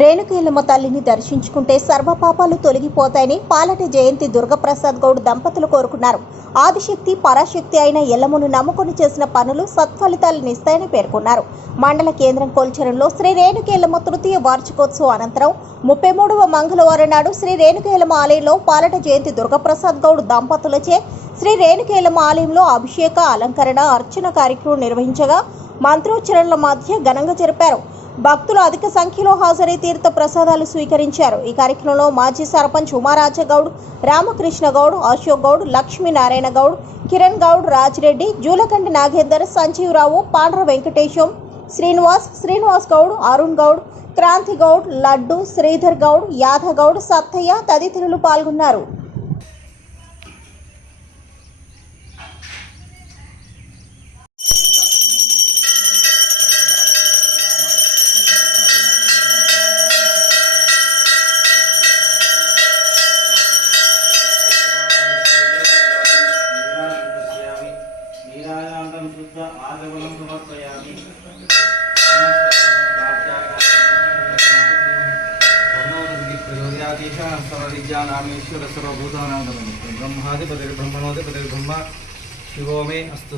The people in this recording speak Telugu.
రేణుకేలమ్మ తల్లిని దర్శించుకుంటే సర్వపాపాలు తొలగిపోతాయని పాలటి జయంతి దుర్గప్రసాద్ గౌడ్ దంపతులు కోరుకున్నారు. ఆదిశక్తి పరాశక్తి అయిన ఎల్లమ్మను నమ్ముకొని చేసిన పనులు సత్ఫలితాలనిస్తాయని పేర్కొన్నారు. మండల కేంద్రం కోల్చరంలో శ్రీ రేణుకేలమ్మ తృతీయ వార్షికోత్సవం అనంతరం ముప్పై మూడవ మంగళవారం నాడు శ్రీ రేణుకేలమ్మ ఆలయంలో పాలట జయంతి దుర్గప్రసాద్ గౌడ్ దంపతులచే శ్రీ రేణుకేలమ్మ ఆలయంలో అభిషేక అలంకరణ అర్చన కార్యక్రమం నిర్వహించగా మంత్రోచ్చరణల మధ్య ఘనంగా జరిపారు. భక్తులు అధిక సంఖ్యలో హాజరై తీర్థ ప్రసాదాలు స్వీకరించారు. ఈ కార్యక్రమంలో మాజీ సర్పంచ్ ఉమారాజగౌడ్ రామకృష్ణ గౌడ్ అశోక్ గౌడ్ లక్ష్మీనారాయణ గౌడ్ కిరణ్ గౌడ్ రాజిరెడ్డి జూలకంటి నాగేందర్ సంజీవరావు పాండ్ర వెంకటేశం శ్రీనివాస్ శ్రీనివాస్ గౌడ్ అరుణ్ గౌడ్ క్రాంతి గౌడ్ లడ్డు శ్రీధర్ గౌడ్ యాదవ్ గౌడ్ సత్తయ్య తదితరులు పాల్గొన్నారు. नीराजान्तं शुद्ध आर्गबलं समर्पयामि। शिवो मे अस्तु।